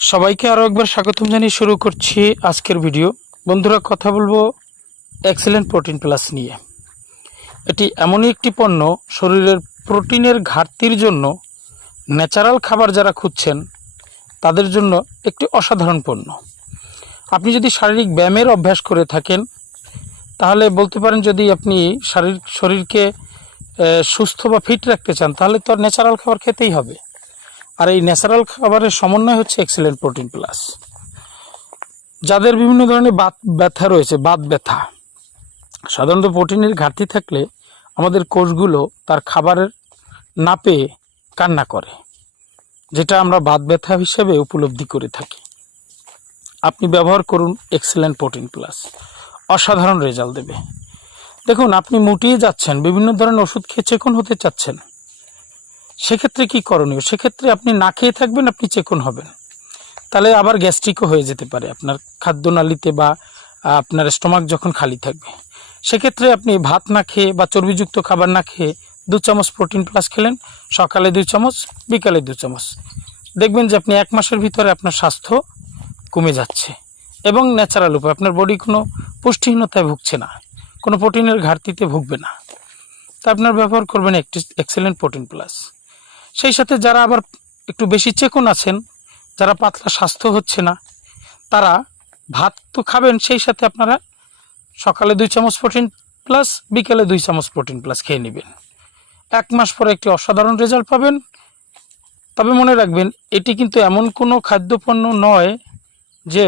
সবাইকে আরও একবার স্বাগতম জানিয়ে শুরু করছি আজকের ভিডিও। বন্ধুরা, কথা বলবো এক্সেলেন্ট প্রোটিন প্লাস নিয়ে। এটি এমনই একটি পণ্য, শরীরের প্রোটিনের ঘাটতির জন্য ন্যাচারাল খাবার যারা খুঁজছেন তাদের জন্য একটি অসাধারণ পণ্য। আপনি যদি শারীরিক ব্যায়ামের অভ্যাস করে থাকেন তাহলে বলতে পারেন, যদি আপনি শরীরকে সুস্থ বা ফিট রাখতে চান তাহলে তো আর ন্যাচারাল খাবার খেতেই হবে। আর এই ন্যাচারাল খাবারের সমন্বয় হচ্ছে এক্সেলেন্ট প্রোটিন প্লাস। যাদের বিভিন্ন ধরনের বাত ব্যথা রয়েছে, বাত ব্যথা, সাধারণত প্রোটিনের ঘাটতি থাকলে আমাদের কোষগুলো তার খাবারের না পেয়ে কান্না করে, যেটা আমরা বাত ব্যথা হিসেবে উপলব্ধি করে থাকি। আপনি ব্যবহার করুন এক্সেলেন্ট প্রোটিন প্লাস, অসাধারণ রেজাল্ট দেবে। দেখুন, আপনি মুটিয়ে যাচ্ছেন, বিভিন্ন ধরনের ওষুধ খেয়ে চেকন হতে চাচ্ছেন, সেক্ষেত্রে কি করণীয়? সেক্ষেত্রে আপনি না খেয়ে থাকবেন, আপনি চেকন হবেন, তাহলে আবার গ্যাস্ট্রিকও হয়ে যেতে পারে আপনার খাদ্যনালীতে বা আপনার স্টোমাক যখন খালি থাকবে। সেক্ষেত্রে আপনি ভাত না খেয়ে বা চর্বিযুক্ত খাবার না খেয়ে 2 চামচ প্রোটিন প্লাস খেলেন, সকালে 2 চামচ, বিকালে 2 চামচ, দেখবেন যে আপনি 1 মাসের ভিতরে আপনার স্বাস্থ্য কমে যাচ্ছে এবং ন্যাচারাল উপায় আপনার বডি কোনো পুষ্টিহীনতায় ভুগছে না, কোনো প্রোটিনের ঘাটতিতে ভুগবে না। তা আপনার ব্যবহার করবেন একটি এক্সেলেন্ট প্রোটিন প্লাস। সেই সাথে যারা আবার একটু বেশি চেকন আছেন, যারা পাতলা স্বাস্থ্য হচ্ছে না, তারা ভাত তো খাবেন, সেই সাথে আপনারা সকালে 2 চামচ প্রোটিন প্লাস, বিকেলে 2 চামচ প্রোটিন প্লাস খেয়ে নেবেন। 1 মাস পরে একটি অসাধারণ রেজাল্ট পাবেন। তবে মনে রাখবেন, এটি কিন্তু এমন কোনো খাদ্যপণ্য নয় যে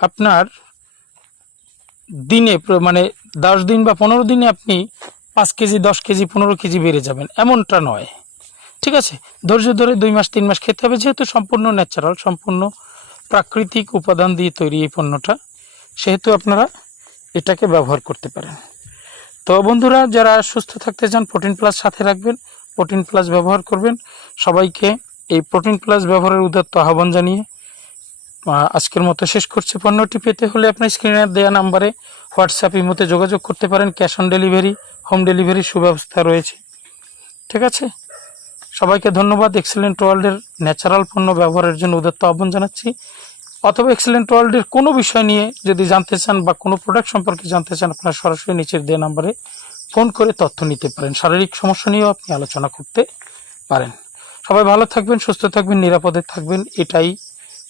আপনার দিনে মানে 10 দিন বা 15 দিনে আপনি 5 কেজি, 10 কেজি, 15 কেজি বেড়ে যাবেন, এমনটা নয়। ঠিক আছে, ধৈর্য ধরে 2 মাস 3 মাস খেতে হবে, যেহেতু সম্পূর্ণ ন্যাচারাল, সম্পূর্ণ প্রাকৃতিক উপাদান দিয়ে তৈরি এই পণ্যটা, সেহেতু আপনারা এটাকে ব্যবহার করতে পারেন। তো বন্ধুরা, যারা সুস্থ থাকতে চান প্রোটিন প্লাস সাথে রাখবেন, প্রোটিন প্লাস ব্যবহার করবেন। সবাইকে এই প্রোটিন প্লাস ব্যবহারের উদাত্ত আহ্বান জানিয়ে আজকের মতো শেষ করছি। পণ্যটি পেতে হলে আপনার স্ক্রিনে দেওয়া নাম্বারে হোয়াটসঅ্যাপ, ইমোতে যোগাযোগ করতে পারেন। ক্যাশ অন ডেলিভারি, হোম ডেলিভারির সুব্যবস্থা রয়েছে। ঠিক আছে, সবাইকে ধন্যবাদ। এক্সেলেন্ট ওয়ার্ল্ডের ন্যাচারাল পণ্য ব্যবহারের জন্য উদাত্ত আহ্বান জানাচ্ছি। অথবা এক্সেলেন্ট ওয়ার্ল্ডের কোনো বিষয় নিয়ে যদি জানতে চান বা কোনো প্রোডাক্ট সম্পর্কে জানতে চান, আপনারা সরাসরি নিচের দেওয়া নাম্বারে ফোন করে তথ্য নিতে পারেন। শারীরিক সমস্যা নিয়েও আপনি আলোচনা করতে পারেন। সবাই ভালো থাকবেন, সুস্থ থাকবেন, নিরাপদে থাকবেন, এটাই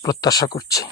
প্রত্যাশা করছি।